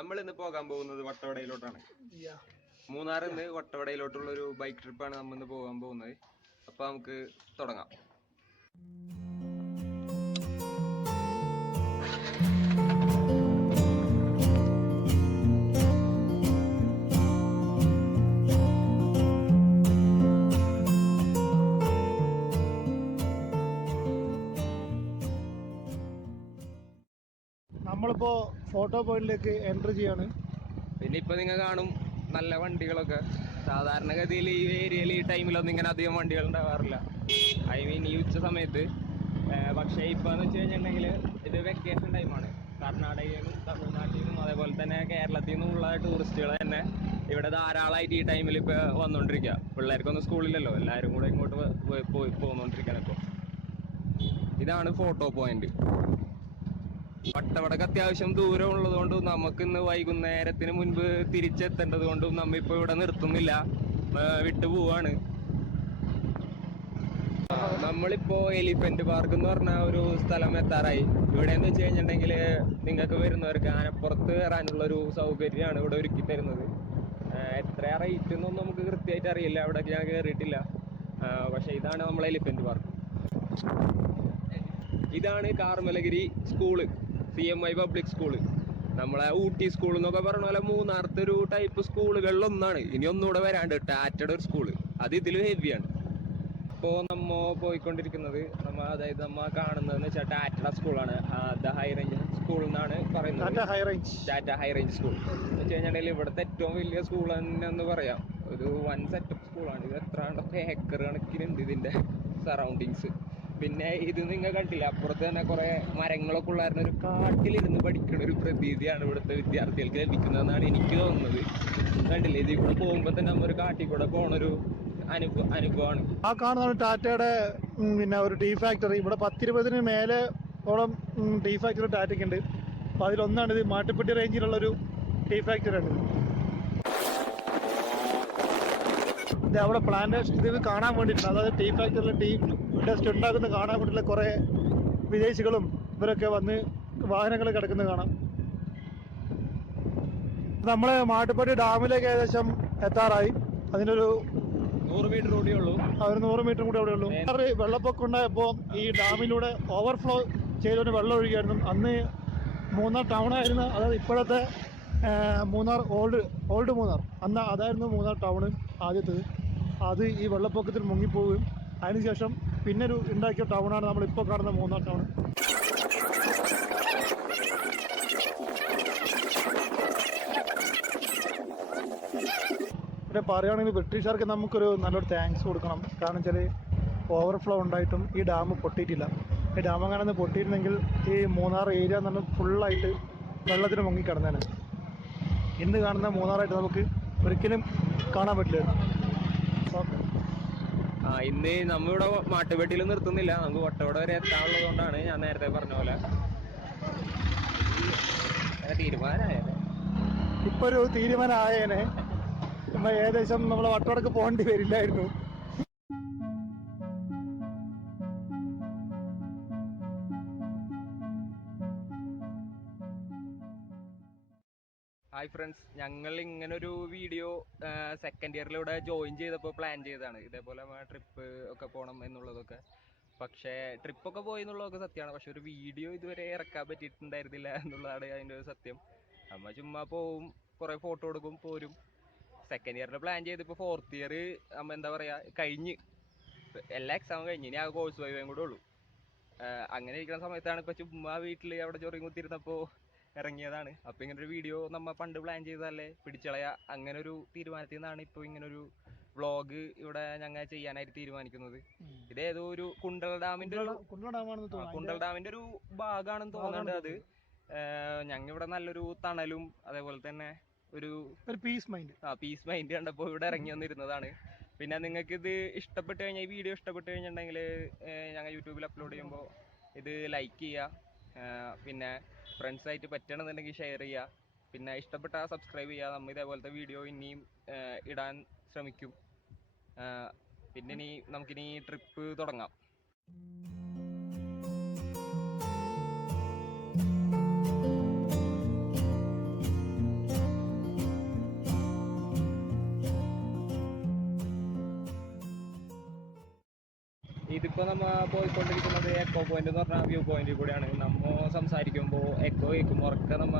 നമ്മൾ ഇന്ന് പോകാൻ പോകുന്നത് വട്ടവടയിലോട്ടാണ്. മൂന്നാറിൽ നിന്ന് വട്ടവടയിലോട്ടുള്ള ഒരു ബൈക്ക് ട്രിപ്പാണ് നമ്മൾ ഇന്ന് പോകാൻ പോകുന്നത്. അപ്പൊ നമുക്ക് തുടങ്ങാം. നമ്മളിപ്പോ ഫോട്ടോ പോയിന്റിലേക്ക് എൻട്രി ചെയ്യാണ്. പിന്നെ ഇപ്പൊ നിങ്ങൾ കാണും നല്ല വണ്ടികളൊക്കെ. സാധാരണഗതിയിൽ ഈ ഏരിയയിൽ ഈ ടൈമിലൊന്നും ഇങ്ങനെ അധികം വണ്ടികൾ ഉണ്ടാവാറില്ല, ഐ മീൻ ഈ ഉച്ച സമയത്ത്. പക്ഷേ ഇപ്പോന്ന് വെച്ച് കഴിഞ്ഞിട്ടുണ്ടെങ്കിൽ ഇത് വെക്കേഷൻ ടൈമാണ്. കർണാടകയിൽ നിന്നും തമിഴ്നാട്ടിൽ നിന്നും അതേപോലെ തന്നെ കേരളത്തിൽ നിന്നുമുള്ള ടൂറിസ്റ്റുകൾ തന്നെ ഇവിടെ ധാരാളമായിട്ട് ഈ ടൈമിൽ ഇപ്പോൾ വന്നുകൊണ്ടിരിക്കുക. പിള്ളേർക്കൊന്നും സ്കൂളിലല്ലോ, എല്ലാവരും കൂടെ ഇങ്ങോട്ട് പോന്നുകൊണ്ടിരിക്കുകയാണ് ഇപ്പോൾ. ഇതാണ് ഫോട്ടോ പോയിന്റ്. വട്ടവടക്ക് അത്യാവശ്യം ദൂരം ഉള്ളത് കൊണ്ടും നമുക്ക് ഇന്ന് വൈകുന്നേരത്തിന് മുൻപ് തിരിച്ചെത്തേണ്ടത് കൊണ്ടും നമ്മ ഇപ്പൊ ഇവിടെ നിർത്തുന്നില്ല, വിട്ടു പോവാണ്. നമ്മളിപ്പോ എലിഫന്റ് പാർക്ക് എന്ന് പറഞ്ഞ ഒരു സ്ഥലം എത്താറായി. ഇവിടെ എന്ന് വെച്ച് കഴിഞ്ഞിട്ടുണ്ടെങ്കിൽ നിങ്ങൾക്ക് വരുന്നവർക്ക് ആനപ്പുറത്ത് കയറാനുള്ള ഒരു സൗകര്യമാണ് ഇവിടെ ഒരുക്കി തരുന്നത്. എത്രയാ റേറ്റ് എന്നൊന്നും നമുക്ക് കൃത്യമായിട്ട് അറിയില്ല, അവിടെ ഞാൻ കയറിയിട്ടില്ല. പക്ഷെ ഇതാണ് നമ്മളെ എലിഫന്റ് പാർക്ക്. ഇതാണ് കാർമലഗിരി സ്കൂള്, CMI പബ്ലിക് സ്കൂള്. നമ്മളെ ഊട്ടി സ്കൂൾ എന്നൊക്കെ പറഞ്ഞ പോലെ മൂന്നാറത്തെ ഒരു ടൈപ്പ് സ്കൂളുകളിലൊന്നാണ്. ഇനി ഒന്നുകൂടെ വരാണ്ട് ടാറ്റയുടെ ഒരു സ്കൂള്, അത് ഇതിലും ഹെവിയാണ്. ഇപ്പോൾ നമ്മ പോയിക്കൊണ്ടിരിക്കുന്നത് അതായത് നമ്മ കാണുന്നതെന്ന് വെച്ചാൽ ടാറ്റയുടെ സ്കൂളാണ്. ദ ഹൈ റേഞ്ച് സ്കൂൾ എന്നാണ് പറയുന്നത്. ടാറ്റ ഹൈ റേഞ്ച് സ്കൂൾ എന്ന് വെച്ച് കഴിഞ്ഞിട്ടുണ്ടെങ്കിൽ ഇവിടുത്തെ ഏറ്റവും വലിയ സ്കൂൾ തന്നെ എന്ന് പറയാം. ഒരു വൺ സെറ്റപ്പ് സ്കൂളാണ്. ഇത് എത്രാണ്ടൊക്കെ ഏക്കർ കണക്കിനുണ്ട് ഇതിന്റെ സറൗണ്ടിങ്സ്. പിന്നെ ഇത് നിങ്ങൾ കണ്ടില്ല, അപ്പുറത്ത് തന്നെ കുറെ മരങ്ങളൊക്കെ ഉള്ളായിരുന്ന ഒരു കാട്ടിലിരുന്ന് പഠിക്കുന്ന ഒരു പ്രതീതിയാണ് ഇവിടുത്തെ വിദ്യാർത്ഥികൾക്ക് ലഭിക്കുന്നതെന്നാണ് എനിക്ക് തോന്നുന്നത്. കണ്ടില്ലേ, ഇതിൽ കൂടെ പോകുമ്പോൾ തന്നെ നമ്മൊരു കാട്ടിൽ കൂടെ പോണൊരു അനുഭവമാണ്. ആ കാണുന്നതാണ് ടാറ്റയുടെ പിന്നെ ഒരു ടീ ഫാക്ടറി. ഇവിടെ 10-20 മേലെ ഓളം ടീ ഫാക്ടറി ടാറ്റയ്ക്ക് ഉണ്ട്. അപ്പൊ അതിലൊന്നാണ് ഇത്. മാട്ടുപ്പെട്ടി റേഞ്ചിലുള്ളൊരു ടീ ഫാക്ടറിയാണ് ഇത്. അവിടെ പ്ലാന്റേഷൻ ഇത് കാണാൻ വേണ്ടിയിട്ടുണ്ട്. അതായത് ടീ ഫാക്ടറിയിൽ ടീ ഇൻഡസ്ട്രി ഉണ്ടാക്കുന്നത് കാണാൻ വേണ്ടിയിട്ടുള്ള കുറെ വിദേശികളും ഇവരൊക്കെ വന്ന് വാഹനങ്ങൾ കിടക്കുന്നത് കാണാം. നമ്മള് മാട്ടുപ്പെട്ടി ഡാമിലേക്ക് ഏകദേശം എത്താറായി. അതിനൊരു 100 മീറ്റർ കൂടിയേ ഉള്ളൂ. 100 മീറ്റർ കൂടെ അവിടെ ഉള്ളൂ. വെള്ളപ്പൊക്കം ഉണ്ടായപ്പോൾ ഈ ഡാമിലൂടെ ഓവർഫ്ലോ ചെയ്തുകൊണ്ട് വെള്ളം ഒഴുകിയായിരുന്നു. അന്ന് മൂന്നാർ ടൗൺ ആയിരുന്നു. അതായത് ഇപ്പോഴത്തെ മൂന്നാർ ഓൾഡ് മൂന്നാർ അന്ന് അതായിരുന്നു മൂന്നാർ ടൗണ് ആദ്യത്തേത്. അത് ഈ വെള്ളപ്പൊക്കത്തിൽ മുങ്ങിപ്പോവുകയും അതിനുശേഷം പിന്നെ ഒരു ഉണ്ടാക്കിയ ടൗണാണ് നമ്മളിപ്പോൾ കാണുന്ന മൂന്നാർ ടൗൺ. പിന്നെ പറയുകയാണെങ്കിൽ ബ്രിട്ടീഷുകാർക്ക് നമുക്കൊരു നല്ലൊരു താങ്ക്സ് കൊടുക്കണം. കാരണം വെച്ചാൽ ഓവർഫ്ലോ ഉണ്ടായിട്ടും ഈ ഡാം പൊട്ടിയിട്ടില്ല. ഈ ഡാം അങ്ങനെ പൊട്ടിയിരുന്നെങ്കിൽ ഈ മൂന്നാർ ഏരിയ എന്ന് പറഞ്ഞാൽ ഫുള്ളായിട്ട് വെള്ളത്തിന് മുങ്ങിക്കിടന്നേനെ. ഇന്ന് കാണുന്ന മൂന്നാറായിട്ട് നമുക്ക് ഒരിക്കലും കാണാൻ പറ്റില്ല. ഇന്ന് നമ്മളിവിടെ മാട്ടുപെട്ടിയിൽ നിർത്തുന്നില്ല, നമുക്ക് വട്ടവട വരെ എത്താനുള്ളത് കൊണ്ടാണ് ഞാൻ നേരത്തെ പറഞ്ഞ പോലെ തീരുമാനമായത്. ഇപ്പൊ ഒരു തീരുമാനമായേനെ. ഏകദേശം നമ്മൾ വട്ടവടക്ക് പോകേണ്ടി വരില്ലായിരുന്നു. ഹായ് ഫ്രണ്ട്സ്, ഞങ്ങൾ ഇങ്ങനൊരു വീഡിയോ സെക്കൻഡ് ഇയറിലൂടെ ജോയിൻ ചെയ്തപ്പോൾ പ്ലാൻ ചെയ്തതാണ്. ഇതേപോലെ ട്രിപ്പ് ഒക്കെ പോകണം എന്നുള്ളതൊക്കെ. പക്ഷേ ട്രിപ്പൊക്കെ പോയി എന്നുള്ളതൊക്കെ സത്യമാണ്. പക്ഷെ ഒരു വീഡിയോ ഇതുവരെ ഇറക്കാൻ പറ്റിയിട്ടുണ്ടായിരുന്നില്ല എന്നുള്ളതാണ് അതിൻ്റെ ഒരു സത്യം. നമ്മൾ ചുമ്മാ പോവും, കുറേ ഫോട്ടോ എടുക്കും, പോരും. സെക്കൻഡ് ഇയറിൽ പ്ലാൻ ചെയ്ത് ഇപ്പോൾ ഫോർത്ത് ഇയർ നമ്മൾ എന്താ പറയുക കഴിഞ്ഞ് എല്ലാ എക്സാമും കഴിഞ്ഞ് ഇനി ആ കോഴ്സ് വൈവേയും കൂടെ ഉള്ളൂ. അങ്ങനെ ഇരിക്കുന്ന സമയത്താണ് ഇപ്പോൾ ചുമ്മാ വീട്ടിൽ അവിടെ ചൊറിയും കുത്തിയിരുന്നപ്പോൾ ഇറങ്ങിയതാണ്. അപ്പോൾ ഇങ്ങനൊരു വീഡിയോ നമ്മൾ പണ്ട് പ്ലാൻ ചെയ്തതല്ലേ, പിടിച്ചളയാ. അങ്ങനെ ഒരു തീരുമാനത്തിൽ നിന്നാണ് ഇപ്പോൾ ഇങ്ങനൊരു വ്ളോഗ് ഇവിടെ ഞങ്ങൾ ചെയ്യാനായിട്ട് തീരുമാനിക്കുന്നത്. ഇതേതോ ഒരു കുണ്ടൽ ഡാമിന്റെ ഒരു ഭാഗമാണെന്ന് തോന്നുന്നുണ്ട്. അത് ഞങ്ങൾ ഇവിടെ നല്ലൊരു തണലും അതേപോലെ തന്നെ ഒരു പീസ് മൈൻഡ് കണ്ടപ്പോൾ ഇവിടെ ഇറങ്ങി വന്നിരുന്നതാണ്. പിന്നെ നിങ്ങൾക്ക് ഇത് ഇഷ്ടപ്പെട്ട് കഴിഞ്ഞാൽ, ഈ വീഡിയോ ഇഷ്ടപ്പെട്ട് കഴിഞ്ഞിട്ടുണ്ടെങ്കിൽ ഞങ്ങൾ യൂട്യൂബിൽ അപ്ലോഡ് ചെയ്യുമ്പോൾ ഇത് ലൈക്ക് ചെയ്യുക. പിന്നെ ഫ്രണ്ട്സായിട്ട് പറ്റണമെന്നുണ്ടെങ്കിൽ ഷെയർ ചെയ്യുക. പിന്നെ ഇഷ്ടപ്പെട്ടാൽ സബ്സ്ക്രൈബ് ചെയ്യുക. നമ്മൾ ഇതേപോലത്തെ വീഡിയോ ഇനിയും ഇടാൻ ശ്രമിക്കും. പിന്നെ നമുക്കിനി ട്രിപ്പ് തുടങ്ങാം. ഇതിപ്പോ നമ്മ പോയിക്കൊണ്ടിരിക്കുന്നത് എക്കോ പോയിന്റ് എന്ന് പറഞ്ഞ വ്യൂ പോയിന്റിൽ കൂടെയാണ്. നമ്മ സംസാരിക്കുമ്പോൾ എക്കോ കേൾക്കുമ്പോൾ ഉറക്കെ നമ്മ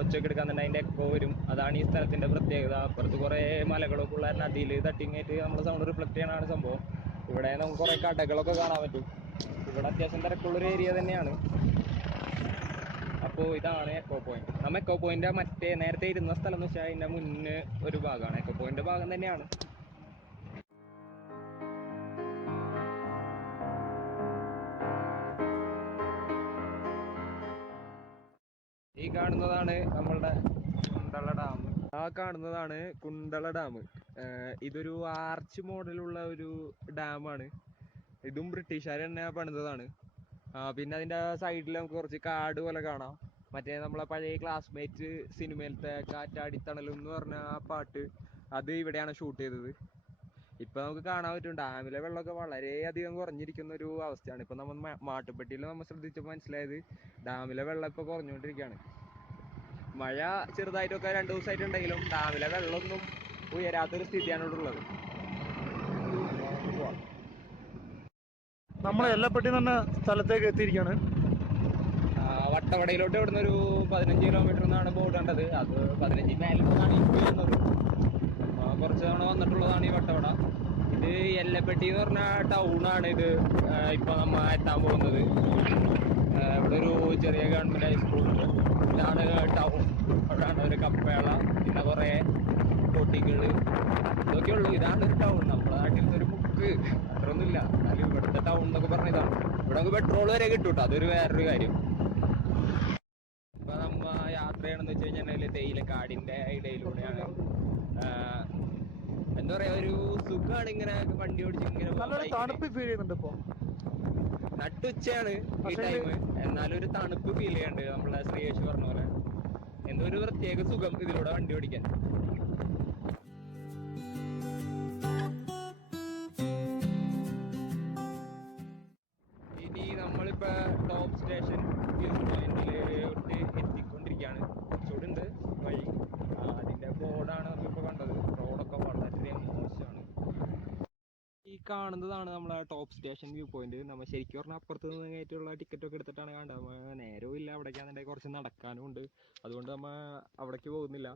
ഒച്ചയൊക്കെ എടുക്കാൻ തന്നെ അതിന്റെ എക്കോ വരും. അതാണ് ഈ സ്ഥലത്തിന്റെ പ്രത്യേകത. അപ്പുറത്ത് കുറെ മലകളൊക്കെ ഉള്ള നദിയിൽ തട്ടിങ്ങേറ്റ് നമ്മൾ സൗണ്ട് റിഫ്ലക്ട് ചെയ്യാനാണ് സംഭവം. ഇവിടെ നമുക്ക് കുറെ കടകളൊക്കെ കാണാൻ പറ്റും. ഇവിടെ അത്യാവശ്യം തിരക്കുള്ളൊരു ഏരിയ തന്നെയാണ്. അപ്പോൾ ഇതാണ് എക്കോ പോയിന്റ്. നമ്മ എക്കോ പോയിന്റ് മറ്റേ നേരത്തെ ഇരുന്ന സ്ഥലം എന്ന് വെച്ചാൽ അതിന്റെ മുന്നേ ഒരു ഭാഗമാണ്. എക്കോ പോയിന്റ് ഭാഗം തന്നെയാണ്. ഈ കാണുന്നതാണ് നമ്മളുടെ കുണ്ടള ഡാം. ആ കാണുന്നതാണ് കുണ്ടള ഡാം. ഇതൊരു ആർച്ച് മോഡലുള്ള ഒരു ഡാമാണ്. ഇതും ബ്രിട്ടീഷുകാർ തന്നെ പണിതതാണ്. പിന്നെ അതിൻ്റെ സൈഡിൽ നമുക്ക് കുറച്ച് കാട് പോലെ കാണാം. മറ്റേ നമ്മളെ പഴയ ക്ലാസ്മേറ്റ് സിനിമയിലത്തെ കാറ്റാടിത്തണലും എന്ന് പറഞ്ഞ ആ പാട്ട് അത് ഇവിടെയാണ് ഷൂട്ട് ചെയ്തത്. ഇപ്പം നമുക്ക് കാണാൻ പറ്റും ഡാമിലെ വെള്ളമൊക്കെ വളരെയധികം കുറഞ്ഞിരിക്കുന്ന ഒരു അവസ്ഥയാണ്. ഇപ്പം നമ്മൾ മാട്ടുപ്പെട്ടിയിൽ നമ്മൾ ശ്രദ്ധിച്ചപ്പോൾ മനസ്സിലായത് ഡാമിലെ വെള്ളം ഇപ്പോൾ കുറഞ്ഞുകൊണ്ടിരിക്കുകയാണ്. മഴ ചെറുതായിട്ടൊക്കെ 2 ദിവസമായിട്ടുണ്ടെങ്കിലും ഡാമിലെ വെള്ളമൊന്നും ഉയരാത്തൊരു സ്ഥിതിയാണ് ഇവിടെ ഉള്ളത്. നമ്മൾ എല്ലപ്പെട്ടി എന്ന സ്ഥലത്തേക്ക് എത്തിയിരിക്കുകയാണ്. വട്ടവടയിലോട്ട് ഇവിടുന്ന് ഒരു 15 കിലോമീറ്റർ എന്നാണ് ബോർഡ് കണ്ടത്. അത് 15 മേലോട്ടാണ് ഇപ്പോൾ വരുന്നത്. കുറച്ച് തവണ വന്നിട്ടുള്ളതാണ് ഈ വട്ടവട. ഇത് എല്ലപ്പെട്ടി എന്ന് പറഞ്ഞ ടൗണാണ്. ഇത് ഇപ്പൊ നമ്മ എത്താൻ പോകുന്നത്. ഇവിടെ ഒരു ചെറിയ ഗവൺമെന്റ് ഹൈസ്കൂളുണ്ട്. ഇതാണ് ടൗൺ. അവിടെയാണ് ഒരു കപ്പേള, പിന്നെ കുറെ കൊട്ടികള്, ഇതൊക്കെ ഉള്ളു. ഇതാണ് ടൗൺ. നമ്മുടെ നാട്ടിലത്തെ ഒരു മുക്ക് അത്രയൊന്നുമില്ല. എന്നാലും ഇവിടുത്തെ ടൗൺ എന്നൊക്കെ പറഞ്ഞ ഇതാണ്. ഇവിടെ നമുക്ക് പെട്രോൾ വരെ കിട്ടും കേട്ടോ. അതൊരു വേറൊരു കാര്യം. ഇപ്പൊ നമ്മ യാത്ര ചെയ്യണമെന്ന് വെച്ച് കഴിഞ്ഞാൽ തേയിലക്കാടിന്റെ ഇടയിലൂടെയാണ്. എന്താ പറയാ, ഒരു സുഖമാണ് ഇങ്ങനെ വണ്ടി ഓടിച്ച് ഇങ്ങനെ. തണുപ്പ് ഫീൽ ചെയ്യുന്നുണ്ട് ഇപ്പൊ. നട്ടുച്ചയാണ് ഈ ടൈം, എന്നാലും ഒരു തണുപ്പ് ഫീൽ ചെയ്യാണ്ട്. നമ്മളെ ശ്രീയേഷ് പറഞ്ഞ പോലെ എന്തോ ഒരു പ്രത്യേക സുഖം ഇതിലൂടെ വണ്ടി ഓടിക്കാൻ. ഇനി നമ്മളിപ്പോ ടോപ്പ് സ്റ്റേഷൻ വ്യൂ പോയിന്റിലോട്ട് എത്തിക്കൊണ്ടിരിക്കുകയാണ്. കുറച്ചുകൂടി ഉണ്ട് വഴി. അതിന്റെ ബോർഡാണ് നമ്മളിപ്പോ കണ്ടത്. റോഡൊക്കെ വളരെ മോശമാണ്. ഈ കാണുന്നതാണ് നമ്മളെ ടോപ്പ് സ്റ്റേഷൻ വ്യൂ പോയിന്റ്. നമ്മൾ ശരിക്കും പറഞ്ഞാൽ അപ്പുറത്ത് നിന്ന് കയറ്റിയുള്ള ടിക്കറ്റ് ഒക്കെ എടുത്തിട്ടാണ് കാണുന്നത്. നേരവും ഇല്ല, അവിടേക്കാണെന്നുണ്ടെങ്കിൽ കുറച്ച് നടക്കാനും ഉണ്ട്. അതുകൊണ്ട് നമ്മൾ അവിടേക്ക് പോകുന്നില്ല.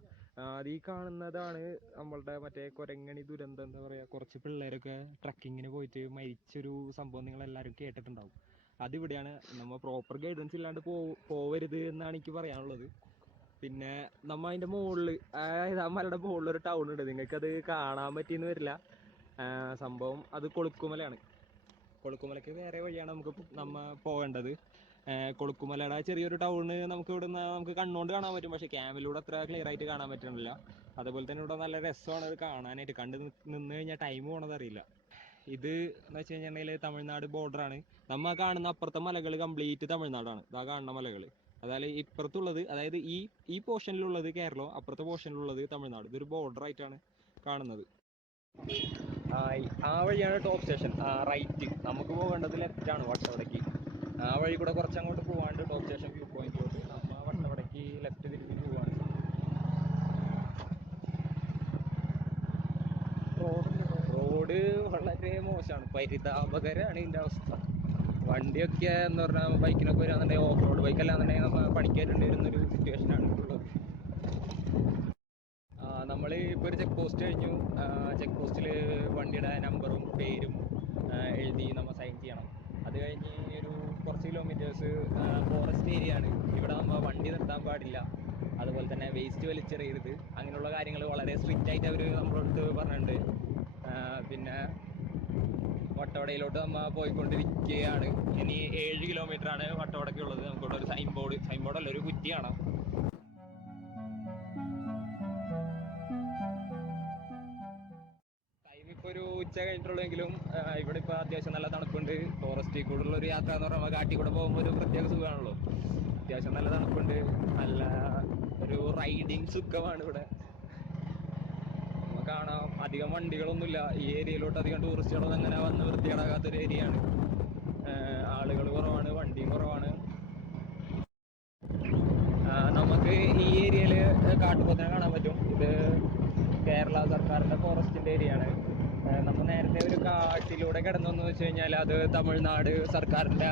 അത് ഈ കാണുന്നതാണ് നമ്മളുടെ മറ്റേ കൊരങ്ങണി ദുരന്തം. എന്താ പറയുക, കുറച്ച് പിള്ളേരൊക്കെ ട്രക്കിങ്ങിന് പോയിട്ട് മരിച്ചൊരു സംഭവം നിങ്ങളെല്ലാവരും കേട്ടിട്ടുണ്ടാവും. അതിവിടെയാണ്. നമ്മൾ പ്രോപ്പർ ഗൈഡൻസ് ഇല്ലാണ്ട് പോവരുത് എന്നാണ് എനിക്ക് പറയാനുള്ളത്. പിന്നെ നമ്മൾ അതിൻ്റെ മുകളിൽ, അതായത് ആ മലയുടെ മുകളിൽ ഒരു ടൗൺ ഉണ്ട്. നിങ്ങൾക്കത് കാണാൻ പറ്റിയെന്ന് വരില്ല. സംഭവം അത് കൊളുക്കുമലയാണ്. കൊളുക്കുമലയ്ക്ക് വേറെ വഴിയാണ് നമ്മ പോകേണ്ടത്. കൊളുക്കുമലയുടെ ചെറിയൊരു ടൗണ് നമുക്ക് ഇവിടുന്ന് നമുക്ക് കണ്ണുകൊണ്ട് കാണാൻ പറ്റും. പക്ഷേ ക്യാമിലൂടെ അത്ര ക്ലിയർ ആയിട്ട് കാണാൻ പറ്റുന്നില്ല. അതുപോലെ തന്നെ ഇവിടെ നല്ല രസമാണ് അത് കാണാനായിട്ട്. നിന്ന് കഴിഞ്ഞാൽ ടൈം പോകണത് അറിയില്ല. ഇത് എന്ന് വെച്ച് കഴിഞ്ഞിട്ടുണ്ടെങ്കിൽ തമിഴ്നാട് ബോർഡറാണ്. നമ്മ കാണുന്ന അപ്പുറത്തെ മലകൾ കംപ്ലീറ്റ് തമിഴ്നാടാണ്. ഇതാ കാണുന്ന മലകൾ. അതായത് ഇപ്പുറത്തുള്ളത്, അതായത് ഈ പോർഷനിലുള്ളത് കേരളം, അപ്പുറത്തെ പോർഷനിലുള്ളത് തമിഴ്നാട്. ഇതൊരു ബോർഡറായിട്ടാണ് കാണുന്നത്. ആ വഴിയാണ് ടോപ്പ് സ്റ്റേഷൻ. റൈറ്റ്. നമുക്ക് പോകേണ്ടത് ലെഫ്റ്റ് ആണ്, വട്ടവടയ്ക്ക്. ആ വഴി കൂടെ കുറച്ചങ്ങോട്ട് പോകാണ്ട് ടോപ്പ് സ്റ്റേഷൻ വ്യൂ പോയിന്റിലോട്ട്. നമ്മ വട്ടവടയ്ക്ക് ലെഫ്റ്റ് തിരിഞ്ഞ് പോവാണ്. റോഡ് വളരെ മോശമാണ്, പരിതാപകരമാണ് ഇതിൻ്റെ അവസ്ഥ. വണ്ടിയൊക്കെ എന്ന് പറഞ്ഞാൽ ബൈക്കിനൊക്കെ വരികയാണെന്നുണ്ടെങ്കിൽ, ഓഫ് റോഡ് ബൈക്ക് അല്ലാന്നുണ്ടെങ്കിൽ നമ്മൾ പണിക്കേറ്റേണ്ടി വരുന്നൊരു സിറ്റുവേഷനാണ് ഉള്ളത്. നമ്മൾ ഇപ്പോൾ ഒരു ചെക്ക് പോസ്റ്റ് കഴിഞ്ഞു. ചെക്ക് പോസ്റ്റിൽ വണ്ടിയുടെ നമ്പറും പേരും എഴുതി നമ്മൾ സൈൻ ചെയ്യണം. അത് കഴിഞ്ഞ് ഒരു കുറച്ച് കിലോമീറ്റേഴ്സ് ഫോറസ്റ്റ് ഏരിയ ആണ്. ഇവിടെ നമ്മൾ വണ്ടി നിർത്താൻ പാടില്ല. അതുപോലെ തന്നെ വേസ്റ്റ് വലിച്ചെറിയരുത്. അങ്ങനെയുള്ള കാര്യങ്ങൾ വളരെ സ്ട്രിക്റ്റ് ആയിട്ട് അവർ നമ്മളോട് പറഞ്ഞിട്ടുണ്ട്. പിന്നെ വട്ടവടയിലോട്ട് നമ്മൾ പോയിക്കൊണ്ടിരിക്കുകയാണ്. ഇനി 7 കിലോമീറ്ററാണ് വട്ടവടയ്ക്കുള്ളത്. നമുക്കിവിടെ ഒരു സൈൻ ബോർഡല്ല, ഒരു കുറ്റി കാണാം. ഇപ്പോൾ ഒരു ഉച്ച കഴിഞ്ഞിട്ടുള്ളെങ്കിലും ഇവിടെ ഇപ്പോൾ അത്യാവശ്യം നല്ല തണുപ്പുണ്ട്. ഫോറസ്റ്റിൽ കൂടെയുള്ള ഒരു യാത്ര എന്ന് പറഞ്ഞാൽ കാട്ടിൽ കൂടെ പോകുമ്പോൾ ഒരു പ്രത്യേക സുഖമാണല്ലോ. അത്യാവശ്യം നല്ല തണുപ്പുണ്ട്. നല്ല ഒരു റൈഡിങ് സുഖമാണ് ഇവിടെ. നമുക്ക് കാണാം അധികം വണ്ടികളൊന്നുമില്ല ഈ ഏരിയയിലോട്ട്. അധികം ടൂറിസ്റ്റുകളൊന്നും അങ്ങനെ വന്ന് വൃത്തികേടാകാത്തൊരു ഏരിയയാണ്. ആളുകൾ കുറവാണ്, വണ്ടിയും കുറവാണ്. നമുക്ക് ഈ ഏരിയയിൽ കാട്ടുപോത്തിനെ കാണാൻ പറ്റും. ഇത് കേരള സർക്കാരിൻ്റെ ഫോറസ്റ്റിൻ്റെ ഏരിയ ആണ്. നമ്മൾ നേരത്തെ ഒരു കാട്ടിലൂടെ കിടന്നു വെച്ച് കഴിഞ്ഞാൽ അത് തമിഴ്നാട് സർക്കാരിന്റെ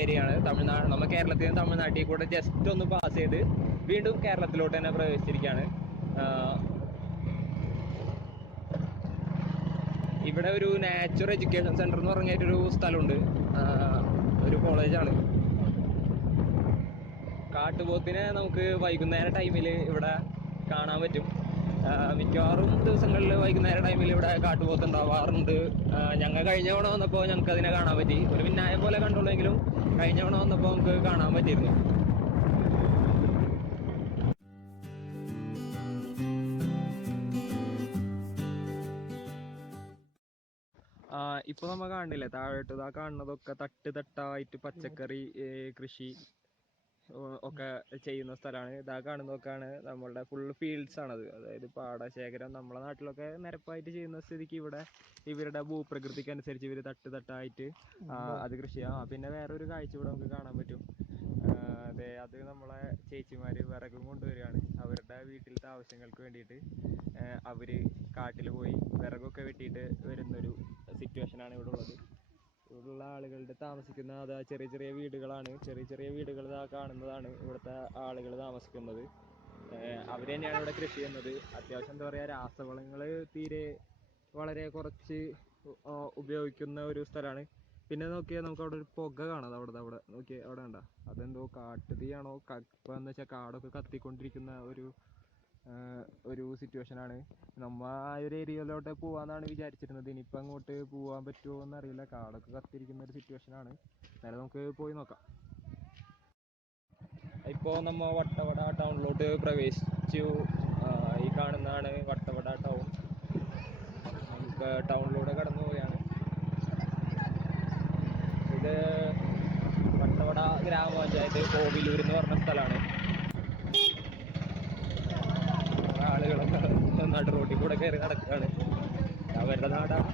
ഏരിയ ആണ്. തമിഴ്നാട് നമ്മൾ കേരളത്തിൽ നിന്ന് തമിഴ്നാട്ടിൽ കൂടെ ജസ്റ്റ് ഒന്ന് പാസ് ചെയ്ത് വീണ്ടും കേരളത്തിലോട്ട് തന്നെ പ്രവേശിച്ചിരിക്കുകയാണ്. ഇവിടെ ഒരു നാച്ചുറൽ എഡ്യൂക്കേഷൻ സെന്റർ എന്ന് പറഞ്ഞൊരു സ്ഥലമുണ്ട്, ഒരു കോളേജാണ്. കാട്ടുപോത്തിനെ നമുക്ക് വൈകുന്നേര ടൈമിൽ ഇവിടെ കാണാൻ പറ്റും. മിക്കവാറും ദിവസങ്ങളിൽ വൈകുന്നേര ടൈമിൽ ഇവിടെ കാട്ടുപോത്ത് ഉണ്ടാവാറുണ്ട്. ഞങ്ങൾ കഴിഞ്ഞ തവണ വന്നപ്പോൾ ഞങ്ങൾക്ക് അതിനെ കാണാൻ പറ്റി. ഒരു പിന്നായ പോലെ കണ്ടുള്ളെങ്കിലും കഴിഞ്ഞ തവണ വന്നപ്പോൾ നമുക്ക് കാണാൻ പറ്റിയിരുന്നു. ഇപ്പൊ നമ്മ കാണുന്നില്ലേ താഴോട്ട് ഇതാ കാണുന്നതൊക്കെ തട്ടായിട്ട് പച്ചക്കറി കൃഷി ഒക്കെ ചെയ്യുന്ന സ്ഥലമാണ്. ഇതാ കാണുന്നതൊക്കെയാണ് നമ്മളുടെ ഫുൾ ഫീൽഡ്സ് ആണത്. അതായത് പാടശേഖരം. നമ്മളെ നാട്ടിലൊക്കെ നിരപ്പായിട്ട് ചെയ്യുന്ന സ്ഥിതിക്ക് ഇവിടെ ഇവരുടെ ഭൂപ്രകൃതിക്ക് അനുസരിച്ച് ഇവർ തട്ടായിട്ട് അത് കൃഷി ചെയ്യാം. പിന്നെ വേറൊരു കാഴ്ച ഇവിടെ നമുക്ക് കാണാൻ പറ്റും. അതെ, അത് നമ്മളെ ചേച്ചിമാര് വിറകും കൊണ്ടുവരികയാണ്. അവരുടെ വീട്ടിലത്തെ ആവശ്യങ്ങൾക്ക് വേണ്ടിയിട്ട് അവര് കാട്ടിൽ പോയി വിറകൊക്കെ വെട്ടിയിട്ട് വരുന്നൊരു സിറ്റുവേഷനാണ് ഇവിടെ ഉള്ളത്. ഇവിടെയുള്ള ആളുകളുടെ താമസിക്കുന്ന അതാ ചെറിയ ചെറിയ വീടുകളാണ്. ചെറിയ വീടുകൾ കാണുന്നതാണ് ഇവിടുത്തെ ആളുകൾ താമസിക്കുന്നത്. അവർ തന്നെയാണ് ഇവിടെ കൃഷി ചെയ്യുന്നത്. അത്യാവശ്യം എന്താ പറയുക, രാസവളങ്ങൾ തീരെ വളരെ കുറച്ച് ഉപയോഗിക്കുന്ന ഒരു സ്ഥലമാണ്. പിന്നെ നോക്കിയാൽ നമുക്ക് അവിടെ ഒരു പുക കാണാം. അവിടെ നോക്കിയാൽ അവിടെ കണ്ട, അതെന്തോ കാട്ടുതീയാണോ എന്ന് വെച്ചാൽ കാടൊക്കെ കത്തിക്കൊണ്ടിരിക്കുന്ന ഒരു സിറ്റുവേഷനാണ്. നമ്മ ആ ഒരു ഏരിയയിലോട്ട് പോവാന്നാണ് വിചാരിച്ചിരുന്നത്. ഇനിയിപ്പോൾ അങ്ങോട്ട് പോകാൻ പറ്റുമോ എന്നറിയില്ല. കാടൊക്കെ കത്തിരിക്കുന്ന ഒരു സിറ്റുവേഷനാണ്. നേരെ നമുക്ക് പോയി നോക്കാം. ഇപ്പോൾ നമ്മ വട്ടവട ടൗണിലോട്ട് പ്രവേശിച്ചു. ഈ കാണുന്നതാണ് വട്ടവട ടൗൺ. നമുക്ക് ടൗണിലൂടെ കടന്നു പോവുകയാണ്. ഇത് വട്ടവട ഗ്രാമപഞ്ചായത്ത് കോവിലൂർ എന്ന് പറഞ്ഞ സ്ഥലമാണ്. ആളുകളൊക്കെ നാട്ട് റോട്ടിൽ കൂടെ കയറി നടക്കുകയാണ്. അവരുടെ നാടാണ്.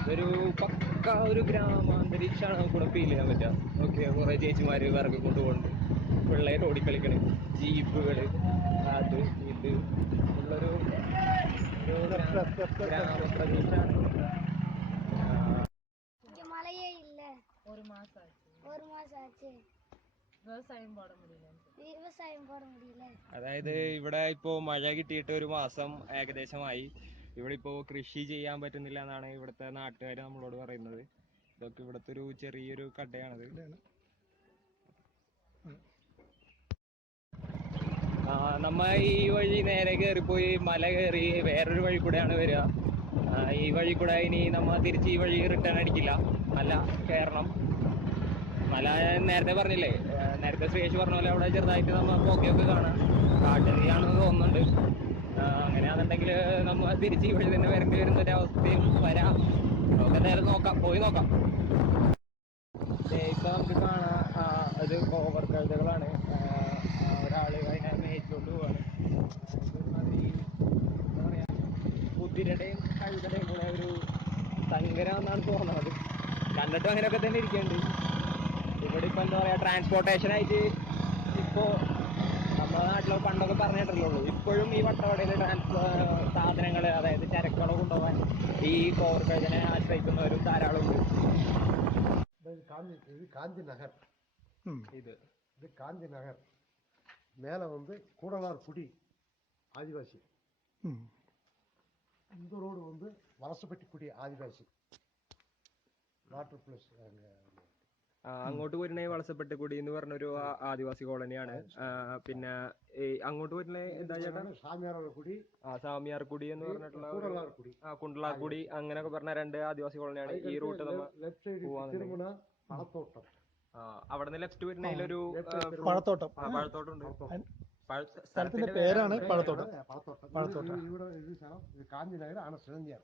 ഇതൊരു പക്ക ഒരു ഗ്രാമാന്തരീക്ഷമാണ് നമുക്കിവിടെ ഫീൽ ചെയ്യാൻ പറ്റുക. നോക്കിയാൽ കുറേ ചേച്ചിമാര് വിറക് കൊണ്ടുപോകുന്നുണ്ട്. പിള്ളേർ ഓടിക്കളിക്കണ്, ജീപ്പുകൾ, അത് ഇത് ഉള്ളൊരു ഗ്രാമപ്രദേശമാണ്. மழையே இல்ல. ஒரு மாசம் ஆச்சு. விவசாயம் போட முடியல. അതായത് ഇവിടെ ഇപ്പോ മഴ കിട്ടിയിട്ട് ഒരു മാസം ഏകദേശമായി. ഇവിടെ ഇപ്പോ കൃഷി ചെയ്യാൻ പറ്റുന്നില്ല എന്നാണ് ഇവിടുത്തെ നാട്ടുകാർ നമ്മളോട് പറയുന്നത്. ഇതൊക്കെ ഇവിടുത്തെ ഒരു ചെറിയൊരു കടയാണത്. നമ്മ ഈ വഴി നേരെ കയറിപ്പോയി മല കയറി വേറൊരു വഴി കൂടെയാണ് വരിക. ഈ വഴി കൂടെ ഇനി നമ്മ തിരിച്ച് ഈ വഴി റിട്ടേൺ അടിക്കില്ല, മല കയറണം. മല നേരത്തെ പറഞ്ഞില്ലേ, നേരത്തെ ശ്രീയേഷ് പറഞ്ഞ പോലെ അവിടെ ചെറുതായിട്ട് നമ്മ പോക്കെയൊക്കെ കാണാം. കാട്ടുതീയാണെന്ന് തോന്നുന്നുണ്ട്. അങ്ങനെയാണെന്നുണ്ടെങ്കിൽ നമ്മ തിരിച്ച് ഈ വഴി തന്നെ വരേണ്ടി വരുന്നൊരവസ്ഥയും വരാം. നമുക്ക് നേരെ പോയി നോക്കാം. ഇപ്പൊ നമുക്ക് കാണാം, അത് കോവർ കഴുതകളാണ്. ഒരാള് അതിനെ മേയിച്ചുകൊണ്ട് പോവാണ്. എന്താ പറയാ, കുതിരയുടെയും കഴുതയുടെയും കൂടെ ഒരു സങ്കരം എന്നാണ് തോന്നുന്നത്. കണ്ടിട്ടും അങ്ങനെയൊക്കെ തന്നെ ഇരിക്കുന്നുണ്ട്. ഇവിടെ ഇപ്പൊ എന്താ പറയാ, ട്രാൻസ്പോർട്ടേഷനായിട്ട് ഇപ്പോ നമ്മുടെ നാട്ടിലൊക്കെ പണ്ടൊക്കെ പറഞ്ഞിട്ടുള്ളൂ. ഇപ്പോഴും ഈ വട്ടവടയിൽ സാധനങ്ങൾ, അതായത് ചരക്കുകൾ കൊണ്ടുപോകാൻ ഈ കോവർ കഴുതനെ ആശ്രയിക്കുന്നവരും ധാരാളം ഉണ്ട്. காஞ்சி நகர். இது காஞ்சி நகர். மேலே வந்து கூடலார் குடி ஆதிவாசி. இந்த ரோடு வந்து வலசப்பட்டி குடி ஆதிவாசி. வாட்டர் പ്ലസ് അങ്ങോട്ട് വരുന്ന വളസപ്പെട്ടിക്കുടി എന്ന് പറഞ്ഞൊരു ആദിവാസി കോളനിയാണ്. പിന്നെ അങ്ങോട്ട് വരുന്ന എന്താ ചേട്ടാ, സാമിയാർകുടി എന്ന് പറഞ്ഞിട്ടുള്ള കുണ്ടലാർകുടി അങ്ങനെയൊക്കെ പറഞ്ഞ രണ്ട് ആദിവാസി കോളനിയാണ്. ഈ റൂട്ട് നമ്മൾ അവിടെ നിന്ന് ലെഫ്റ്റ് വരുന്നതിലൊരു പഴത്തോട്ടം ഉണ്ട്. സ്ഥലത്തിന്റെ പേരാണ് പഴത്തോട്ടം. ഇവിടെ കാഞ്ചി നഗർ ആണ് സിലന്തിയാർ.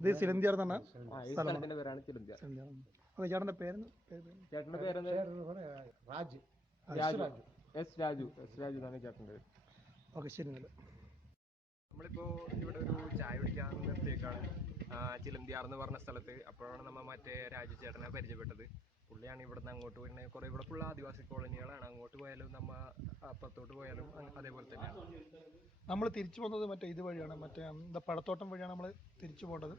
ഇത് സിലന്തിയാർ എന്നാണ് സ്ഥലത്തിന്റെ പേരാണ് സിലന്തിയാർ. ചേട്ടന്റെ പേര്? ചേട്ടന്റെ പേര് രാജു. എസ് രാജു എന്നാണ് ചേട്ടന്റെ പേര്. ഓക്കെ, ശരി. നമ്മളിപ്പോ ഇവിടെ ഒരു ചായ കുടിക്കാൻ നിർത്തിയേക്കാണ്. ചിലന്തിയാർ എന്ന് പറഞ്ഞ സ്ഥലത്ത്. അപ്പോഴാണ് നമ്മൾ മറ്റേ രാജുചേട്ടനെ പരിചയപ്പെട്ടത്. പുള്ളിയാണ് ഇവിടുന്ന് അങ്ങോട്ട് പോയി കുറേ ഇവിടെ ഫുൾ ആദിവാസി കോളനികളാണ്. അങ്ങോട്ട് പോയാലും നമ്മ അപ്പുറത്തോട്ട് പോയാലും അതേപോലെ തന്നെയാണ്. നമ്മൾ തിരിച്ചു പോകുന്നത് മറ്റേ ഇതുവഴിയാണ്, മറ്റേ എന്താ പഴത്തോട്ടം വഴിയാണ് നമ്മൾ തിരിച്ചു പോകേണ്ടത്.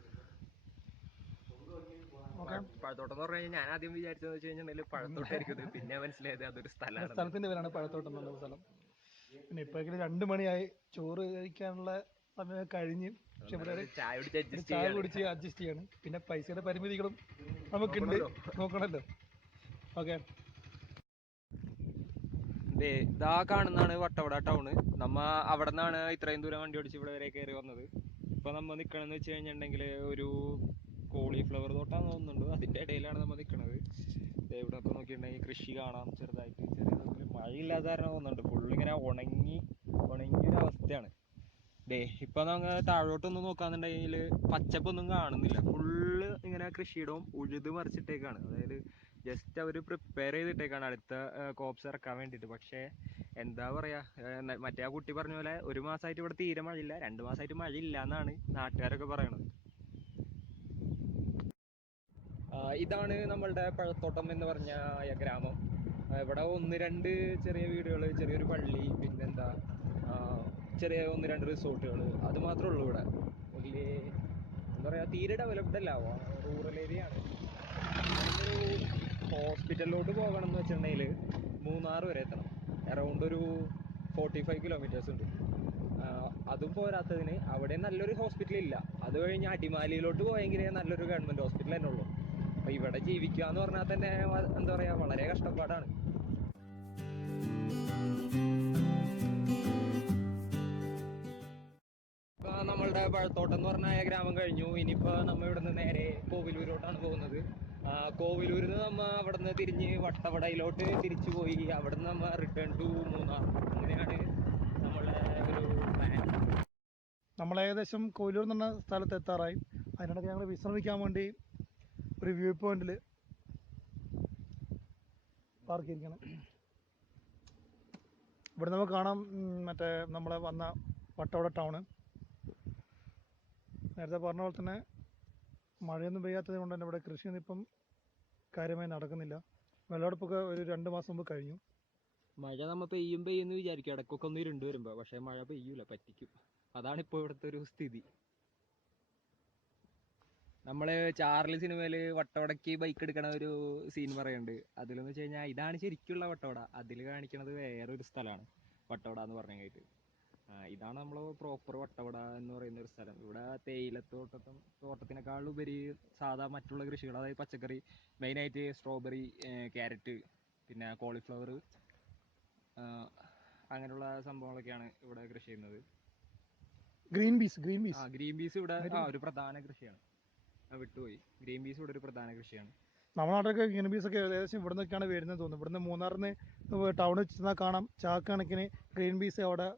പഴത്തോട്ടം എന്ന് പറഞ്ഞു കഴിഞ്ഞാൽ ഞാൻ ആദ്യം വിചാരിച്ചതെന്ന് വെച്ച് കഴിഞ്ഞാൽ പഴത്തോട്ടായിരിക്കും, പിന്നെ മനസ്സിലായത് അതൊരു സ്ഥലമാണ്. സ്ഥലത്തിന്റെ പേരാണ് പഴത്തോട്ടം എന്നുള്ള സ്ഥലം. പിന്നെ ഇപ്പോഴേക്കും 2 മണിയായി, ചോറ് കഴിക്കാനുള്ള സമയം കഴിഞ്ഞ്. പക്ഷെ ഇവിടെ ചായ കുടിച്ച് അഡ്ജസ്റ്റ് ചെയ്യാണ്. പിന്നെ പൈസയുടെ പരിമിതികളും നമുക്കുണ്ട്, നോക്കണല്ലോ. ഓക്കെ, ഇതാ കാണുന്നതാണ് വട്ടവട ടൗണ്. നമ്മ അവിടെ നിന്നാണ് ഇത്രയും ദൂരം വണ്ടി ഓടിച്ച് ഇവിടെ വരെ കയറി വന്നത്. ഇപ്പൊ നമ്മ നിക്കണെന്ന് വെച്ച് കഴിഞ്ഞിട്ടുണ്ടെങ്കിൽ ഒരു കോളിഫ്ലവർ തോട്ടാന്ന് തോന്നുന്നുണ്ട്, അതിന്റെ ഇടയിലാണ് നമ്മൾ നിൽക്കുന്നത്. ഇവിടെ ഒക്കെ നോക്കിയിട്ടുണ്ടെങ്കിൽ കൃഷി കാണാം ചെറുതായിട്ട്. ചെറിയ തോതിൽ മഴയില്ലാത്ത കാരണം തോന്നുന്നുണ്ട്, ഫുള്ളിങ്ങനെ ഉണങ്ങിയൊരവസ്ഥയാണ്. ഇപ്പൊ നമ്മൾ താഴോട്ടൊന്നും നോക്കാന്നുണ്ടെങ്കിൽ പച്ചപ്പൊന്നും കാണുന്നില്ല. ഫുള്ള് ഇങ്ങനെ കൃഷിയിടവും ഉഴുത് മറിച്ചിട്ടേക്കാണ്. അതായത് ജസ്റ്റ് അവർ പ്രിപ്പയർ ചെയ്തിട്ടേക്കാണ് അടുത്ത കോപ്സ് ഇറക്കാൻ വേണ്ടിയിട്ട്. പക്ഷേ എന്താ പറയുക, മറ്റേ ആ കുട്ടി പറഞ്ഞ പോലെ 1 മാസമായിട്ട് ഇവിടെ തീരെ മഴയില്ല, 2 മാസമായിട്ട് മഴയില്ല എന്നാണ് നാട്ടുകാരൊക്കെ പറയണത്. ഇതാണ് നമ്മളുടെ പഴത്തോട്ടം എന്ന് പറഞ്ഞ ഗ്രാമം. ഇവിടെ 1-2 ചെറിയ വീടുകൾ, ചെറിയൊരു പള്ളി, പിന്നെന്താ ചെറിയ 1-2 റിസോർട്ടുകൾ, അത് മാത്രമേ ഉള്ളൂ ഇവിടെ. വലിയ എന്താ പറയുക, തീരെ ഡെവലപ്ഡ് അല്ല, റൂറൽ ഏരിയ ആണ്. ഒരു ഹോസ്പിറ്റലിലോട്ട് പോകണം എന്ന് വെച്ചിട്ടുണ്ടെങ്കിൽ മൂന്നാർ വരെ എത്തണം. അറൗണ്ട് ഒരു 45 കിലോമീറ്റേഴ്സ് ഉണ്ട്. അതും പോരാത്തതിന് അവിടെ നല്ലൊരു ഹോസ്പിറ്റൽ ഇല്ല. അത് കഴിഞ്ഞ് അടിമാലിയിലോട്ട് പോയെങ്കിലേ നല്ലൊരു ഗവൺമെൻറ് ഹോസ്പിറ്റൽ തന്നെ ഉള്ളൂ. അപ്പോൾ ഇവിടെ ജീവിക്കുക എന്ന് പറഞ്ഞാൽ തന്നെ എന്താ പറയുക, വളരെ കഷ്ടപ്പാടാണ്. നമ്മളുടെ പഴത്തോട്ടം എന്ന് പറഞ്ഞ ഗ്രാമം കഴിഞ്ഞു. ഇനിയിപ്പോൾ നമ്മൾ ഇവിടുന്ന് നേരെ കോവിലൂരോട്ടാണ് പോകുന്നത്. കോവിലൂരിൽ നിന്ന് നമ്മൾ അവിടെ നിന്ന് തിരിഞ്ഞ് വട്ടവടയിലോട്ട് തിരിച്ചു പോയി അവിടെ നിന്ന് നമ്മൾ റിട്ടേൺ ടു മൂന്നാർ. അങ്ങനെയാണ് നമ്മളെ ഒരു പ്ലാൻ. നമ്മൾ ഏകദേശം കോയിലൂർ എന്ന് പറഞ്ഞ സ്ഥലത്ത് എത്താറായി. അതിനിടയ്ക്ക് ഞങ്ങൾ വിശ്രമിക്കാൻ വേണ്ടി ഒരു വ്യൂ പോയിന്റിൽ പാർക്ക് ചെയ്തിരിക്കണം. ഇവിടെ നമുക്ക് കാണാം മറ്റേ നമ്മളെ വന്ന വട്ടവട ടൗണ്. നേരത്തെ പറഞ്ഞ പോലെ തന്നെ മഴയൊന്നും പെയ്യാത്തത് കൊണ്ട് തന്നെ ഇവിടെ കൃഷിയൊന്നും ഇപ്പം കാര്യമായി നടക്കുന്നില്ല. വിളവെടുപ്പൊക്കെ ഒരു 2 മാസം മുമ്പ് കഴിഞ്ഞു. മഴ നമ്മൾ പെയ്യുമെന്ന് വിചാരിക്കും ഇടയ്ക്കൊക്കെ ഒന്ന് ഇരുണ്ട് വരുമ്പോൾ, പക്ഷേ മഴ പെയ്യൂല, പറ്റിക്കും. അതാണിപ്പോൾ ഇവിടുത്തെ ഒരു സ്ഥിതി. നമ്മൾ ചാർലി സിനിമയിൽ വട്ടവടയ്ക്ക് ബൈക്ക് എടുക്കണ ഒരു സീൻ പറയുന്നുണ്ട്. അതിലെന്ന് വെച്ച് കഴിഞ്ഞാൽ ഇതാണ് ശരിക്കുള്ള വട്ടവട, അതിൽ കാണിക്കണത് വേറൊരു സ്ഥലമാണ് വട്ടവട എന്ന് പറഞ്ഞു കഴിഞ്ഞിട്ട്. ഇതാണ് നമ്മൾ പ്രോപ്പർ വട്ടവട എന്ന് പറയുന്ന ഒരു സ്ഥലം. ഇവിടെ തോട്ടത്തിനേക്കാളുപരി സാധാ മറ്റുള്ള കൃഷികൾ, അതായത് പച്ചക്കറി, മെയിനായിട്ട് സ്ട്രോബെറി, ക്യാരറ്റ്, പിന്നെ കോളിഫ്ലവർ, അങ്ങനെയുള്ള സംഭവങ്ങളൊക്കെയാണ് ഇവിടെ കൃഷി ചെയ്യുന്നത്. ഗ്രീൻ പീസ് ഇവിടെ ഒരു പ്രധാന കൃഷിയാണ്. വിട്ടുപോയി, ഗ്രീൻ പീസ് ഇവിടെ ഒരു പ്രധാന കൃഷിയാണ്. നമ്മുടെ നാട്ടിലൊക്കെ ഗ്രീൻ പീസ് ഒക്കെ ഏകദേശം ഇവിടെ നിന്നൊക്കെയാണ് വരുന്നത് തോന്നുന്നു. ഇവിടുന്ന് മൂന്നാറിന് ടൗണിൽ ചെന്നാൽ കാണാം ചാക്ക് കണക്കിന് ഗ്രീൻ പീസ് അവിടെ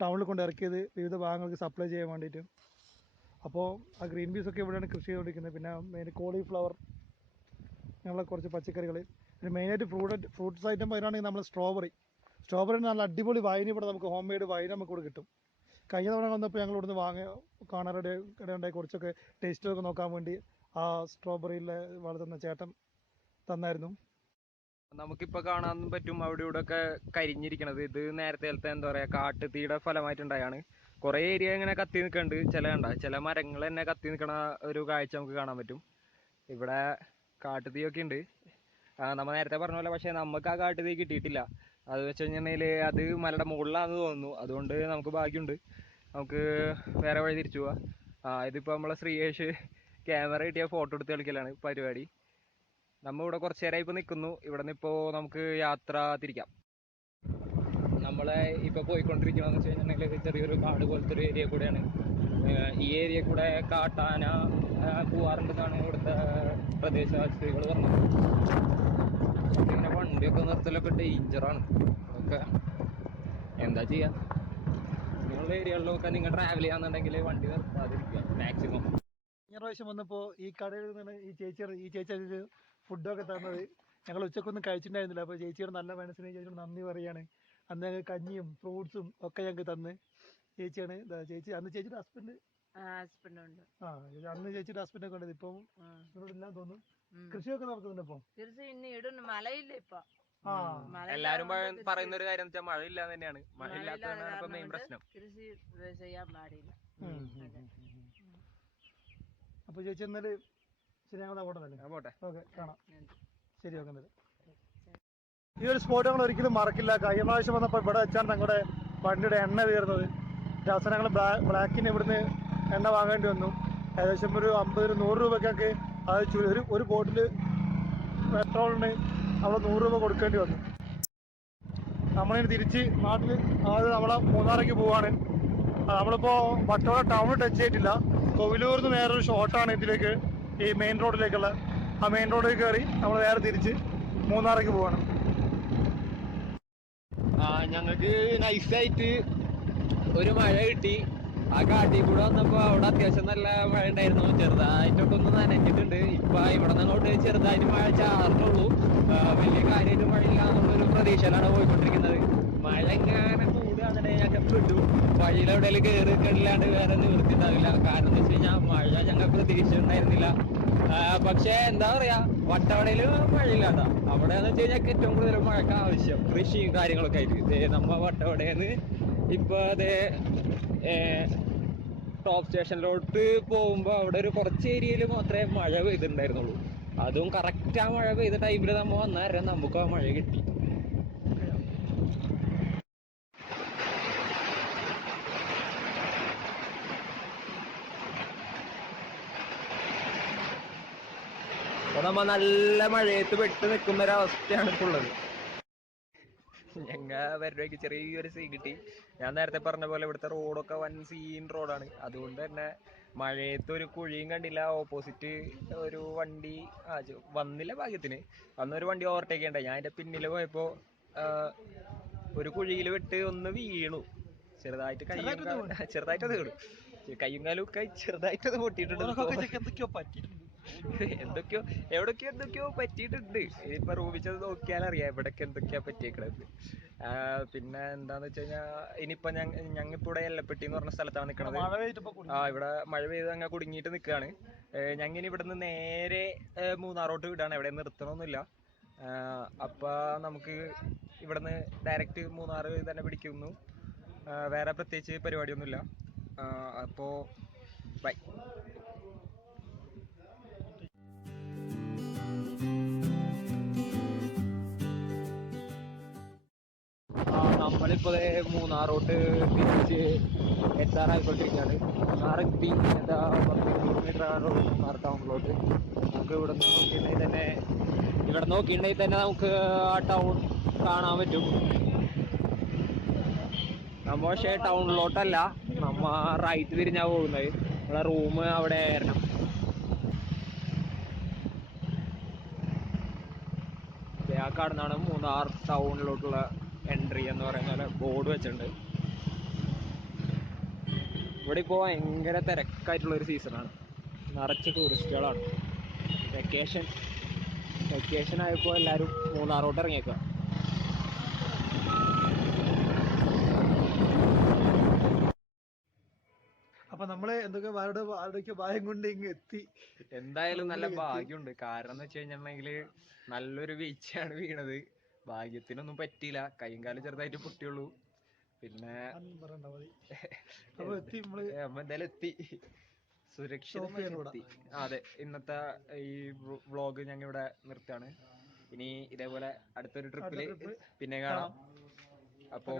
ടൗണിൽ കൊണ്ട് ഇറക്കിയത് വിവിധ ഭാഗങ്ങൾക്ക് സപ്ലൈ ചെയ്യാൻ വേണ്ടിയിട്ട്. അപ്പോൾ ആ ഗ്രീൻ പീസൊക്കെ ഇവിടെയാണ് കൃഷി ചെയ്തുകൊണ്ടിരിക്കുന്നത്. പിന്നെ മെയിൻ കോളിഫ്ലവർ, അങ്ങനെയുള്ള കുറച്ച് പച്ചക്കറികൾ. പിന്നെ മെയിനായിട്ട് ഫ്രൂട്ട്സ് ഐറ്റം അതിനാണെങ്കിൽ നമ്മൾ സ്ട്രോബെറി നല്ല അടിപൊളി വൈൻ ഇവിടെ നമുക്ക് ഹോം മെയ്ഡ് വൈൻ നമുക്ക് ഇവിടെ കിട്ടും. കഴിഞ്ഞ തവണ വന്നപ്പോൾ ഞങ്ങൾ ഇവിടുന്ന് കാണാറുടെ ഇടയുണ്ടായി കുറച്ചൊക്കെ ടേസ്റ്റൊക്കെ നോക്കാൻ വേണ്ടി ആ സ്ട്രോബെറിയിൽ വളർത്തുന്ന ചേട്ടൻ തന്നായിരുന്നു. നമുക്കിപ്പോൾ കാണാൻ പറ്റും അവിടെ ഇവിടെ ഒക്കെ കരിഞ്ഞിരിക്കണത്. ഇത് നേരത്തെ എന്താ പറയുക, കാട്ടുതീയുടെ ഫലമായിട്ടുണ്ടായാണ്. കുറേ ഏരിയ ഇങ്ങനെ കത്തി നിൽക്കുന്നുണ്ട്. ചില മരങ്ങൾ തന്നെ കത്തി നിൽക്കണ ഒരു കാഴ്ച നമുക്ക് കാണാൻ പറ്റും. ഇവിടെ കാട്ടുതീയൊക്കെ ഉണ്ട്. നമ്മൾ നേരത്തെ പറഞ്ഞ പോലെ, പക്ഷേ നമുക്ക് ആ കാട്ടുതീ കിട്ടിയിട്ടില്ല. അത് വെച്ച് കഴിഞ്ഞിട്ടുണ്ടെങ്കിൽ അത് മലയുടെ മുകളിലാണെന്ന് തോന്നുന്നു. അതുകൊണ്ട് നമുക്ക് ഭാഗ്യമുണ്ട്, നമുക്ക് വേറെ വഴി തിരിച്ചു പോവാം. ഇതിപ്പോൾ നമ്മളെ ശ്രീയേഷ് ക്യാമറ കിട്ടിയ ഫോട്ടോ എടുത്ത് കളിക്കലാണ് പരിപാടി. നമ്മൾ ഇവിടെ കുറച്ച് നേരമായി ഇപ്പോൾ നിൽക്കുന്നു. ഇവിടെ നിന്ന് ഇപ്പോൾ നമുക്ക് യാത്ര തിരിക്കാം. നമ്മളെ ഇപ്പോൾ പോയിക്കൊണ്ടിരിക്കുകയെന്ന് വെച്ച് കഴിഞ്ഞിട്ടുണ്ടെങ്കിൽ ചെറിയൊരു കാട് പോലത്തെ ഒരു ഏരിയ കൂടെയാണ്. ഈ ഏരിയ കൂടെ കാട്ടാന പോവാറുണ്ടെന്നാണ് ഇവിടുത്തെ പ്രദേശവാസികൾ പറഞ്ഞത്. ഇങ്ങനെ വണ്ടിയൊക്കെ നിർത്തലൊക്കെ ഡേഞ്ചറാണ്. ഒക്കെ എന്താ ചെയ്യുക, ഇങ്ങനെയുള്ള ഏരിയകളിലൊക്കെ നിങ്ങൾ ട്രാവൽ ചെയ്യാന്നുണ്ടെങ്കിൽ വണ്ടി നിർത്താതിരിക്കുക മാക്സിമം. കഴിഞ്ഞ പ്രാവശ്യം വന്നപ്പോൾ ഈ കടയിൽ നിന്ന് ഈ ചേച്ചി ഫുഡൊക്കെ തന്നത്. ഞങ്ങൾ ഉച്ചക്കൊന്നും കഴിച്ചിട്ടുണ്ടായിരുന്നില്ല. അപ്പോൾ ചേച്ചിയുടെ നല്ല മനസ്സിന് ചേച്ചിയോട് നന്ദി പറയുകയാണ്. അന്ന് കഞ്ഞിയും ഫ്രൂട്ട്സും ഒക്കെ ഞങ്ങൾക്ക് തന്ന് ചേച്ചിയാണ്. ചേച്ചി അന്ന് ചേച്ചിയുടെ ഹസ്ബൻഡ് ഹസ്ബൻഡുണ്ട്. ആ അന്ന് ചേച്ചിയുടെ ഹസ്ബൻഡൊക്കെ ഉണ്ട്, ഇപ്പം ഇവിടെ ഇല്ലാന്ന് തോന്നുന്നു. കൃഷിയൊക്കെ നടക്കുന്നുണ്ട് ഇപ്പൊ. കൃഷി ഇന്ന് ഇടുന്നു, മഴയില്ല ഇപ്പൊ. എല്ലാരും പറയുന്ന ഒരു കാര്യം വെച്ചാൽ മഴ ഇല്ല തന്നെയാണ്. മഴ ഇല്ലാത്തതാണ് ഇപ്പൊ മെയിൻ പ്രശ്നം. കൃഷി ചെയ്യാൻ പാടില്ല. അപ്പൊ ചേച്ചി എന്നാല് ശരി, ഞങ്ങൾ പോട്ടെ തന്നെ. ഓക്കെ, കാണാം. ശരി, ഓക്കെ. എന്നാല് ഈ ഒരു സ്പോട്ട് ഞങ്ങൾ ഒരിക്കലും മറക്കില്ല. കഴിഞ്ഞ പ്രാവശ്യം വന്നപ്പോൾ ഇവിടെ വെച്ചാണ് ഞങ്ങളുടെ വണ്ടിയുടെ എണ്ണ തീർന്നത്. അവസാനം ഞങ്ങൾ ബ്ലാക്കിന് ഇവിടുന്ന് എണ്ണ വാങ്ങേണ്ടി വന്നു. ഏകദേശം ഒരു 50-100 രൂപയ്ക്കൊക്കെ അത് ഒരു ബോട്ടിൽ പെട്രോളിന് അവിടെ 100 രൂപ കൊടുക്കേണ്ടി വന്നു. നമ്മളിനി തിരിച്ച് നാട്ടിൽ, അതായത് നമ്മളെ മൂന്നാറേക്ക് പോവാണ്. നമ്മളിപ്പോൾ വട്ടവട ടൗൺ ടച്ച് ചെയ്തിട്ടില്ല. കൊവിലൂർന്ന് നേരൊരു ഷോർട്ടാണ് ഇതിലേക്ക്, ഈ മെയിൻ റോഡിലേക്കുള്ള. ആ മെയിൻ റോഡിൽ കയറി നമ്മൾ നേരെ തിരിച്ച് മൂന്നാറേക്ക് പോവാണ്. ഞങ്ങൾക്ക് നൈസായിട്ട് ഒരു മഴ കിട്ടി. ആ കാട്ടിൽ കൂടെ വന്നപ്പോ അവിടെ അത്യാവശ്യം നല്ല മഴ ഉണ്ടായിരുന്നു. ചെറുതായിട്ടൊക്കെ ഒന്ന് നനഞ്ഞിട്ടുണ്ട്. ഇപ്പൊ ഇവിടെ നിന്ന് അങ്ങോട്ട് ചെറുതായിട്ട് മഴ ചാറുന്നുള്ളൂ. വലിയ കാര്യമായിട്ട് മഴയില്ല എന്നുള്ളൊരു പ്രതീക്ഷയിലാണ് പോയിക്കൊണ്ടിരിക്കുന്നത്. മഴ എങ്ങനെ കൂടുകയാണെന്നുണ്ടെങ്കിൽ ഞങ്ങൾക്ക് പെട്ടു. വഴിയിൽ എവിടെയെങ്കിലും കയറി കണ്ടില്ലാണ്ട് വേറെ നിവൃത്തിണ്ടാവില്ല. കാരണം എന്ന് വെച്ച് കഴിഞ്ഞാൽ മഴ ഞങ്ങൾ പ്രതീക്ഷിച്ചിട്ടുണ്ടായിരുന്നില്ല. പക്ഷെ എന്താ പറയാ, വട്ടവടയില് മഴയില്ലാണ്ട. അവിടെ എന്ന് വെച്ച് കഴിഞ്ഞാൽ ഏറ്റവും കൂടുതൽ മഴക്ക് ആവശ്യം കൃഷിയും കാര്യങ്ങളൊക്കെ ആയിട്ട്. നമ്മ വട്ടവടേന്ന് ഇപ്പൊ അതേ ടോപ്പ് സ്റ്റേഷനിലോട്ട് പോകുമ്പോ അവിടെ ഒരു കുറച്ച് ഏരിയയിൽ മാത്രമേ മഴ പെയ്തിട്ടുണ്ടായിരുന്നുള്ളൂ. അതും കറക്റ്റ് ആ മഴ പെയ്ത ടൈമിൽ നമ്മ വന്നേരം നമുക്ക് ആ മഴ കിട്ടി. അപ്പൊ നമ്മ നല്ല മഴയത്ത് പെട്ട് നിൽക്കുന്ന ഒരവസ്ഥയാണ് ഇപ്പൊ ഉള്ളത്. ഞങ്ങ വരുമ്പോഴേക്ക് ചെറിയൊരു സീ കിട്ടി. ഞാൻ നേരത്തെ പറഞ്ഞ പോലെ ഇവിടുത്തെ റോഡൊക്കെ വൻ സീൻ റോഡാണ്. അതുകൊണ്ട് തന്നെ മഴയത്ത് ഒരു കുഴിയും കണ്ടില്ല. ഓപ്പോസിറ്റ് ഒരു വണ്ടി വന്നില്ല. ഭാഗ്യത്തിന് അന്നൊരു വണ്ടി ഓവർടേക്ക് ചെയ്യണ്ടായി. ഞാൻ അതിന്റെ പിന്നിൽ പോയപ്പോ ഒരു കുഴിയിൽ വിട്ട് ഒന്ന് വീണു. ചെറുതായിട്ട് ചെറുതായിട്ടത് വീണു. കയ്യും കാലും ഒക്കെ ചെറുതായിട്ടത് പൊട്ടിയിട്ടുണ്ട്. എന്തൊക്കെയോ പറ്റിയിട്ടുണ്ട്. ഇനിയിപ്പൊ റൂമിച്ചത് നോക്കിയാൽ അറിയാം ഇവിടൊക്കെ എന്തൊക്കെയാ പറ്റിയേക്കണത്. പിന്നെ എന്താന്ന് വെച്ച് കഴിഞ്ഞാൽ ഇനിയിപ്പൊ ഞങ്ങിപ്പോ ഇവിടെ എല്ലപ്പെട്ടി എന്ന് പറഞ്ഞ സ്ഥലത്താണ് നിൽക്കണത്. ഇവിടെ മഴ പെയ്ത് അങ്ങ് കുടുങ്ങിയിട്ട് നിൽക്കുകയാണ്. ഞങ്ങിനി ഇവിടുന്ന് നേരെ മൂന്നാറോട്ട് വിടാണ്. എവിടെ നിർത്തണമൊന്നുമില്ല. അപ്പൊ നമുക്ക് ഇവിടുന്ന് ഡയറക്റ്റ് മൂന്നാറ് തന്നെ പിടിക്കുന്നു. വേറെ പ്രത്യേകിച്ച് പരിപാടിയൊന്നുമില്ല. അപ്പോ ബൈ. നമ്മളിപ്പോ മൂന്നാറോട്ട് തിരിച്ച് എത്താറായിക്കൊണ്ടിരിക്കുകയാണ്. മൂന്നാറെത്തി. എന്താ 10 കിലോമീറ്റർ ആണ് മൂന്നാർ ടൗണിലോട്ട്. നമുക്ക് ഇവിടെ നോക്കിയിട്ടുണ്ടെങ്കിൽ തന്നെ നമുക്ക് ആ ടൗൺ കാണാൻ പറ്റും. നമ്മ പക്ഷേ ടൗണിലോട്ടല്ല, നമ്മ റൈറ്റ് തിരിഞ്ഞാ പോകുന്നത്. നമ്മളെ റൂം അവിടെ ആയിരുന്നു. ആ കാണുന്നതാണ് മൂന്നാർ ടൗണിലോട്ടുള്ള എൻട്രി എന്ന് പറയുന്ന പോലെ ബോർഡ് വെച്ചിട്ടുണ്ട്. ഇവിടെ ഇപ്പോൾ ഭയങ്കര തിരക്കായിട്ടുള്ള ഒരു സീസണാണ്. നിറച്ച് ടൂറിസ്റ്റുകളാണ്. വെക്കേഷൻ ആയപ്പോൾ എല്ലാവരും മൂന്നാറോട്ട് ഇറങ്ങിയേക്കുക. അപ്പൊ നമ്മള് എന്തൊക്കെ ഭാഗ്യം കൊണ്ട് ഇങ്ങ് എത്തി. എന്തായാലും നല്ല ഭാഗ്യമുണ്ട്. കാരണം എന്ന് വെച്ച് കഴിഞ്ഞിട്ടുണ്ടെങ്കിൽ നല്ലൊരു വീഴ്ചയാണ് വീണത്. ഭാഗ്യത്തിനൊന്നും പറ്റിയില്ല. കൈയും കാലും ചെറുതായിട്ട് പൊട്ടിയുള്ളൂ. പിന്നെ എന്തായാലും എത്തി, സുരക്ഷിതമായി. അതെ, ഇന്നത്തെ ഈ വ്ളോഗ് ഞങ്ങൾ ഇവിടെ നിർത്താണ്. ഇനി ഇതേപോലെ അടുത്തൊരു ട്രിപ്പില് പിന്നെ കാണാം. അപ്പോ